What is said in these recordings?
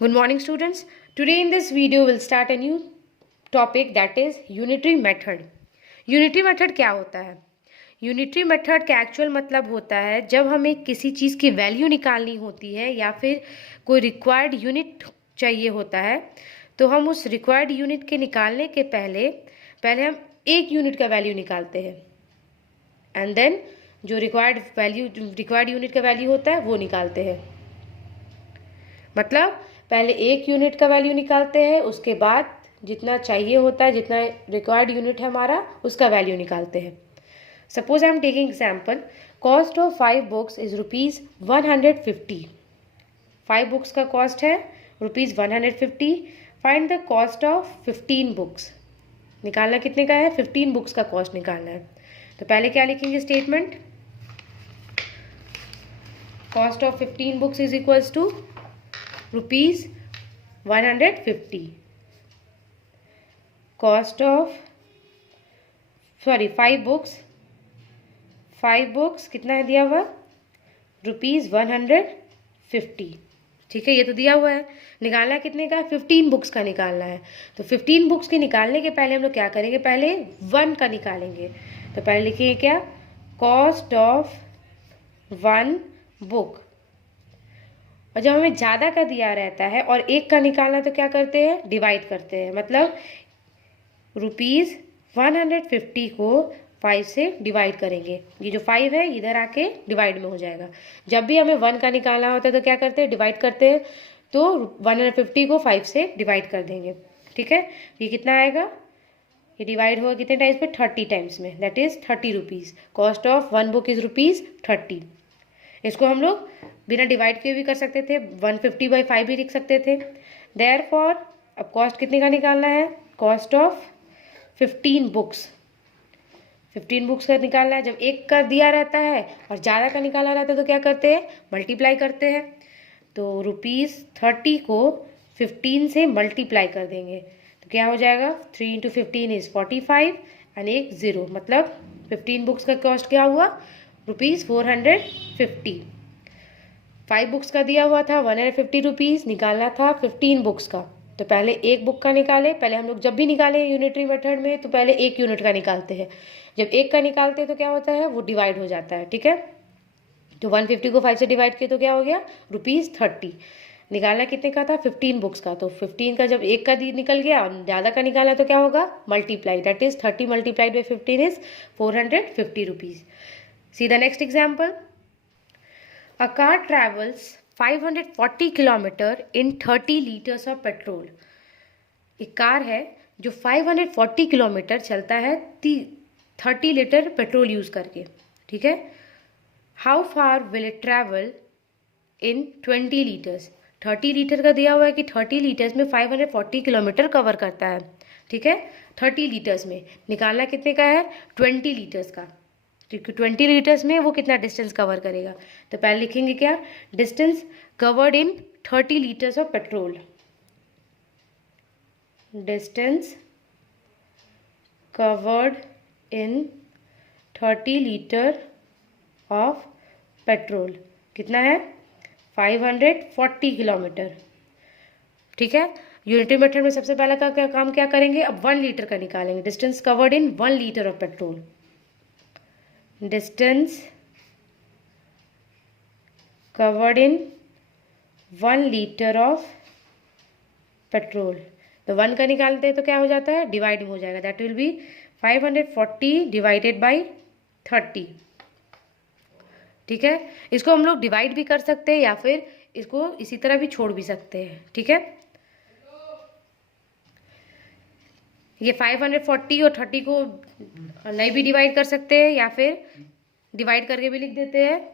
Good morning, students. Today in this video we'll start a new topic, that is unitary method. Unitary method क्या होता है? Unitary method का actual मतलब होता है जब हमें किसी चीज़ की वैल्यू निकालनी होती है या फिर कोई रिक्वायर्ड यूनिट चाहिए होता है, तो हम उस रिक्वायर्ड यूनिट के निकालने के पहले हम एक यूनिट का वैल्यू निकालते हैं एंड देन जो रिक्वायर्ड यूनिट का वैल्यू होता है वो निकालते हैं। मतलब पहले एक यूनिट का वैल्यू निकालते हैं, उसके बाद जितना चाहिए होता है, जितना रिक्वायर्ड यूनिट है हमारा, उसका वैल्यू निकालते हैं। Suppose I am taking example, cost of 5 books is ₹150। 5 books का कॉस्ट है ₹150। Find the cost of 15 books. निकालना कितने का है? 15 बुक्स का कॉस्ट निकालना है। तो पहले क्या लिखेंगे statement? Cost of 15 books is equals to ₹150। Cost of 5 books कितना है दिया हुआ? ₹150। ठीक है, ये तो दिया हुआ है। निकालना कितने का? 15 बुक्स का निकालना है। तो 15 बुक्स के निकालने के पहले हम लोग क्या करेंगे? पहले 1 का निकालेंगे। तो पहले लिखिए क्या? Cost of 1 book. और जब हमें ज़्यादा का दिया रहता है और एक का निकालना, तो क्या करते हैं? डिवाइड करते हैं। मतलब ₹150 को 5 से डिवाइड करेंगे। ये जो 5 है इधर आके डिवाइड में हो जाएगा। जब भी हमें 1 का निकालना होता है तो क्या करते हैं? डिवाइड करते हैं। तो 150 को 5 से डिवाइड कर देंगे। ठीक है, ये कितना आएगा? ये डिवाइड होगा कितने टाइम्स में? 30 टाइम्स में। That is ₹30। Cost of 1 book is ₹30। इसको हम लोग बिना डिवाइड किए भी कर सकते थे, 150/5 भी लिख सकते थे। देयरफॉर अब कॉस्ट कितने का निकालना है? Cost of 15 books. 15 बुक्स का निकालना है। जब एक का दिया रहता है और ज़्यादा का निकालना रहता है तो क्या करते हैं? मल्टीप्लाई करते हैं। तो ₹30 को 15 से मल्टीप्लाई कर देंगे तो क्या हो जाएगा? 3 × 15 इज 45 एंड एक 0। मतलब 15 बुक्स का कॉस्ट क्या हुआ? ₹450। 5 बुक्स का दिया हुआ था ₹150, निकालना था 15 बुक्स का। तो पहले एक बुक का निकाले। पहले हम लोग जब भी निकाले यूनिटरी मेथड में तो पहले एक यूनिट का निकालते हैं। जब एक का निकालते हैं तो क्या होता है? वो डिवाइड हो जाता है। ठीक है, तो 150 को 5 से डिवाइड किए तो क्या हो गया? ₹30। निकालना कितने का था? 15 बुक्स का। तो 15 का जब एक का निकल गया और ज़्यादा का निकाला तो क्या होगा? Multiply. That is 30 multiplied by 15 is ₹450। C the next example. A car travels 540 kilometre in 30 liters of petrol। एक कार है जो 540 किलोमीटर चलता है 30 लीटर पेट्रोल यूज़ करके। ठीक है, how far will it travel in 20 litres. 30 litre का दिया हुआ है कि 30 लीटर्स में 540 किलोमीटर कवर करता है। ठीक है, 30 लीटर्स में निकालना कितने का है? 20 लीटर्स का। क्योंकि 20 लीटर्स में वो कितना डिस्टेंस कवर करेगा। तो पहले लिखेंगे क्या? Distance covered in 30 litres of petrol. Distance covered in 30 litre of petrol कितना है? 540 किलोमीटर। ठीक है, यूनिटरी मेथड में सबसे पहला का काम क्या करेंगे? अब 1 लीटर का निकालेंगे। Distance covered in 1 litre of petrol. Distance covered in 1 litre of petrol. तो 1 का निकालते हैं तो क्या हो जाता है? डिवाइड हो जाएगा। That will be 540 divided by 30। ठीक है, इसको हम लोग डिवाइड भी कर सकते हैं या फिर इसको इसी तरह भी छोड़ भी सकते हैं। ठीक है, ये 540 और 30 को नहीं भी डिवाइड कर सकते हैं या फिर डिवाइड करके भी लिख देते हैं।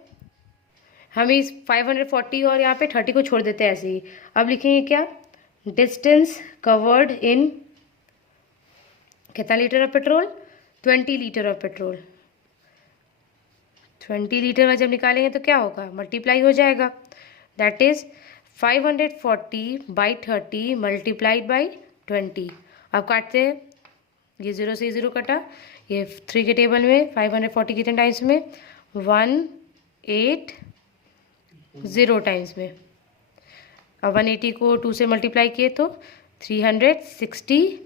हम इस 540 और यहाँ पे 30 को छोड़ देते हैं ऐसे ही। अब लिखेंगे क्या? डिस्टेंस कवर्ड इन कितना litre of petrol? 20 litre of petrol. 20 litre में जब निकालेंगे तो क्या होगा? मल्टीप्लाई हो जाएगा। That is 540/30 multiplied by 20। अब काटते हैं, ये 0 से 0 कटा, ये 3 के टेबल में 540 कितने टाइम्स में? 180 टाइम्स में। अब 180 को 2 से मल्टीप्लाई किए तो 360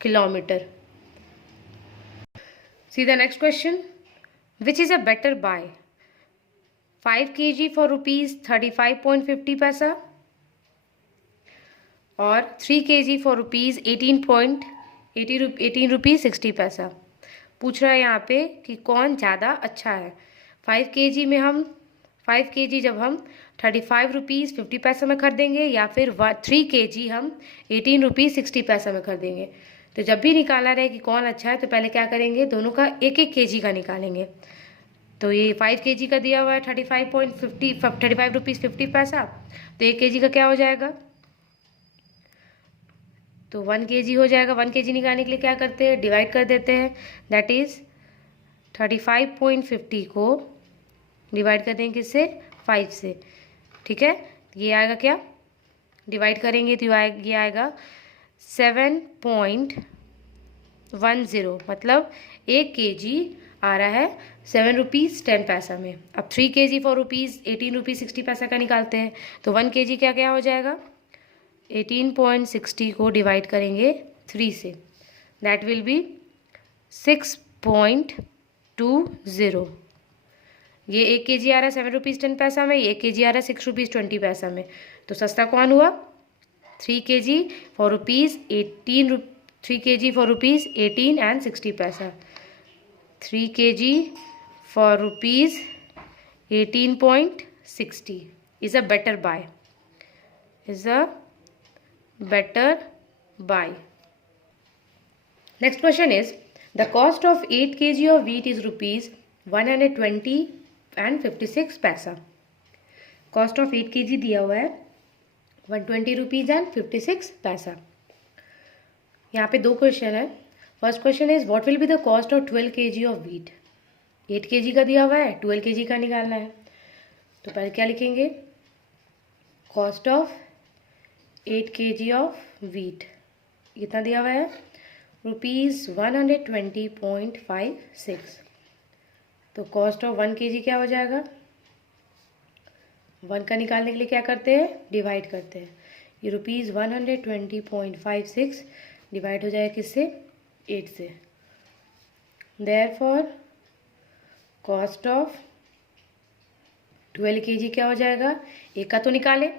kilometre. See the next question, which is a better buy, 5 kg for ₹35.50 पैसा और 3 kg फॉर ₹18 रुपीज़ 60 पैसा। पूछ रहा है यहाँ पे कि कौन ज़्यादा अच्छा है। 5 kg में हम 5 kg जब हम 35 रुपीज़ 50 पैसा में खरीदेंगे या फिर 3 kg हम 18 रुपीज़ 60 पैसा में खरीदेंगे। तो जब भी निकालना रहे कि कौन अच्छा है तो पहले क्या करेंगे, दोनों का एक एक kg का निकालेंगे। तो ये 5 kg का दिया हुआ है 35 रुपीज़ 50 पैसा, तो 1 kg का क्या हो जाएगा, तो 1 kg हो जाएगा। 1 kg निकालने के लिए क्या करते हैं, डिवाइड कर देते हैं। दैट इज़ 35.50 को डिवाइड कर देंगे किससे, 5 से। ठीक है, ये आएगा क्या, डिवाइड करेंगे तो ये आएगा 7.10, मतलब 1 kg आ रहा है 7 रुपीज़ 10 पैसा में। अब 3 kg फॉर ₹18 रुपीज़ 60 पैसा का निकालते हैं, तो 1 kg क्या क्या हो जाएगा, 18.60 को डिवाइड करेंगे 3 से, दैट विल बी 6.20। ये 1 kg आ रहा है 7 रुपीज़ 10 पैसा में, ये 1 kg आ रहा है 6 रुपीज़ 20 पैसा में। तो सस्ता कौन हुआ, 3 kg फॉर ₹18 and 60 पैसा। 3 kg for ₹18.60 is a better buy, Next question is, the cost of 8 kg of wheat is ₹120.56 पैसा। कॉस्ट ऑफ 8 kg दिया हुआ है 120 रुपीज़ एंड 56 पैसा। यहाँ पे दो क्वेश्चन है। First question is what will be the cost of 12 kg of wheat. 8 kg का दिया हुआ है, 12 kg का निकालना है। तो पहले क्या लिखेंगे, cost of 8 kg of wheat कितना दिया हुआ है, ₹120.56। तो कॉस्ट ऑफ 1 kg क्या हो जाएगा, 1 का निकालने के लिए क्या करते हैं, डिवाइड करते हैं। ये ₹120.56 डिवाइड हो जाएगा किससे, 8 से। देयरफॉर कॉस्ट ऑफ 12 kg क्या हो जाएगा, एक का तो निकाले,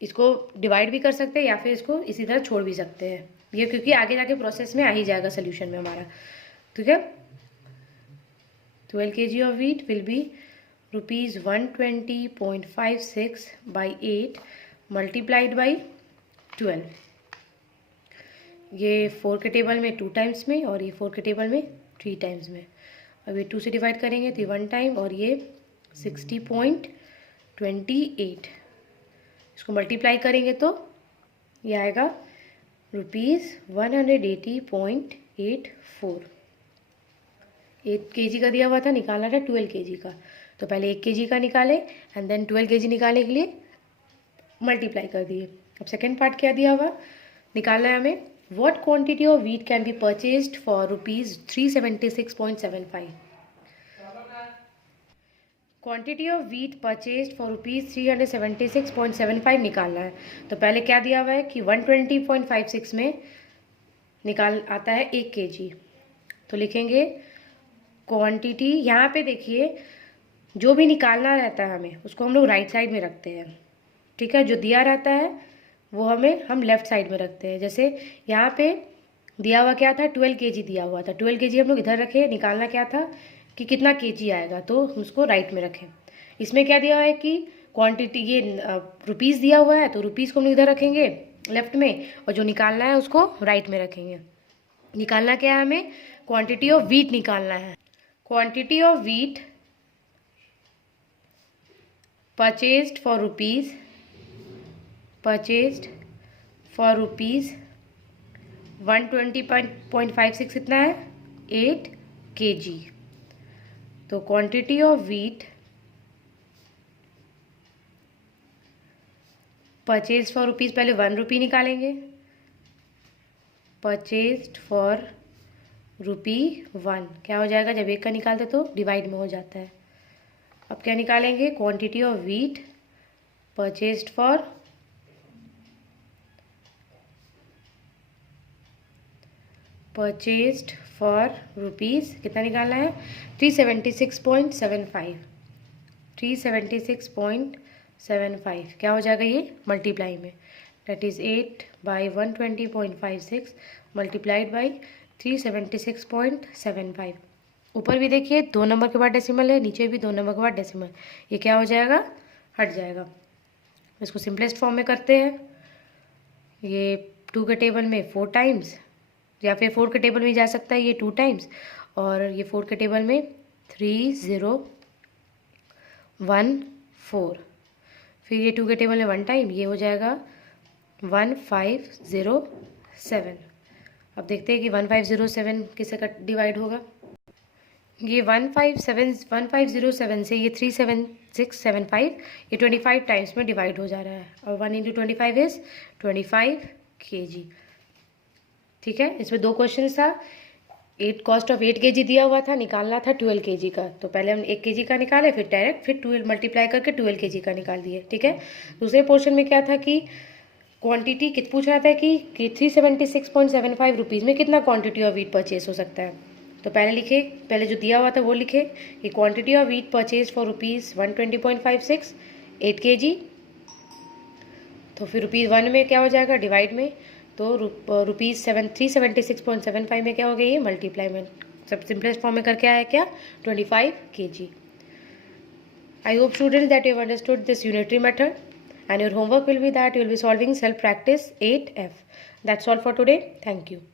इसको डिवाइड भी कर सकते हैं या फिर इसको इसी तरह छोड़ भी सकते हैं, ये क्योंकि आगे जाके प्रोसेस में आ ही जाएगा सोल्यूशन में हमारा। ठीक है, 12 kg of wheat will be ₹120.56 by 8 multiplied by 12। ये 4 के टेबल में 2 टाइम्स में और ये 4 के टेबल में 3 टाइम्स में। अब ये 2 से डिवाइड करेंगे तो 1 टाइम और ये 60.28। इसको मल्टीप्लाई करेंगे तो ये आएगा ₹180.84। 8 kg का दिया हुआ था, निकालना था 12 kg का, तो पहले 1 kg का निकाले एंड देन 12 kg निकालने के लिए मल्टीप्लाई कर दिए। अब सेकेंड पार्ट क्या दिया हुआ, निकालना है हमें, what quantity of wheat can be purchased for ₹376.75। Quantity of wheat purchased for ₹376.75 निकालना है। तो पहले क्या दिया हुआ है कि 120.56 में निकाल आता है 1 kg, तो लिखेंगे क्वांटिटी। यहाँ पे देखिए जो भी निकालना रहता है हमें उसको हम लोग राइट साइड में रखते हैं। ठीक है, जो दिया रहता है वो हम लेफ्ट साइड में रखते हैं। जैसे यहाँ पे दिया हुआ क्या था, 12 kg दिया हुआ था, 12 kg हम लोग इधर रखे। निकालना क्या था कि कितना kg आएगा, तो हम उसको राइट में रखें। इसमें क्या दिया हुआ है कि क्वांटिटी, ये रुपीज़ दिया हुआ है तो रुपीज़ को हम इधर रखेंगे लेफ्ट में, और जो निकालना है उसको राइट में रखेंगे। निकालना क्या है हमें, क्वांटिटी ऑफ व्हीट निकालना है। Quantity of wheat purchased for rupees 120.56 कितना है, 8 kg। तो quantity of wheat purchase for rupees, पहले 1 रुपी निकालेंगे, परचेज्ड फॉर ₹1 क्या हो जाएगा, जब 1 का निकालते तो डिवाइड में हो जाता है। अब क्या निकालेंगे, quantity of wheat purchased for purchased for rupees कितना निकालना है 376.75 376.75 क्या हो जाएगा ये मल्टीप्लाई में दैट इज़ 8/120.56 मल्टीप्लाइड बाई 376.75। ऊपर भी देखिए 2 नंबर के बाद डेसिमल है, नीचे भी 2 नंबर के बाद डेसिमल, ये क्या हो जाएगा हट जाएगा। इसको सिंपलेस्ट फॉर्म में करते हैं, ये 2 के टेबल में 4 टाइम्स या फिर 4 के टेबल में जा सकता है ये 2 टाइम्स और ये 4 के टेबल में 3014, फिर ये 2 के टेबल में 1 टाइम, ये हो जाएगा 1507। अब देखते हैं कि 1507 किससे डिवाइड होगा। ये 1507 से ये 37675 ये 25 टाइम्स में डिवाइड हो जा रहा है और 1 × 25 इज़ 25 kg। ठीक है, इसमें 2 क्वेश्चन था। कॉस्ट ऑफ 8 kg दिया हुआ था, निकालना था 12 kg का, तो पहले हम 1 kg का निकाले, फिर डायरेक्ट फिर 12 मल्टीप्लाई करके 12 kg का निकाल दिए। ठीक है, दूसरे पोर्शन में क्या था कि क्वांटिटी कित पूछ रहा था कि 376.75 रुपीज़ में कितना क्वांटिटी ऑफ वीट परचेज हो सकता है। तो पहले जो दिया हुआ था वो लिखे कि quantity of wheat purchase for rupees 120.56 8 kg। तो फिर ₹1 में क्या हो जाएगा डिवाइड में, तो ₹376.75 में क्या हो गया ये मल्टीप्लाई में। सब सिंपलेस्ट फॉर्म में करके आया क्या 25 kg। I hope students that you have understood this unitary method and your homework will be that you will be solving self practice 8F. That's all for today. Thank you.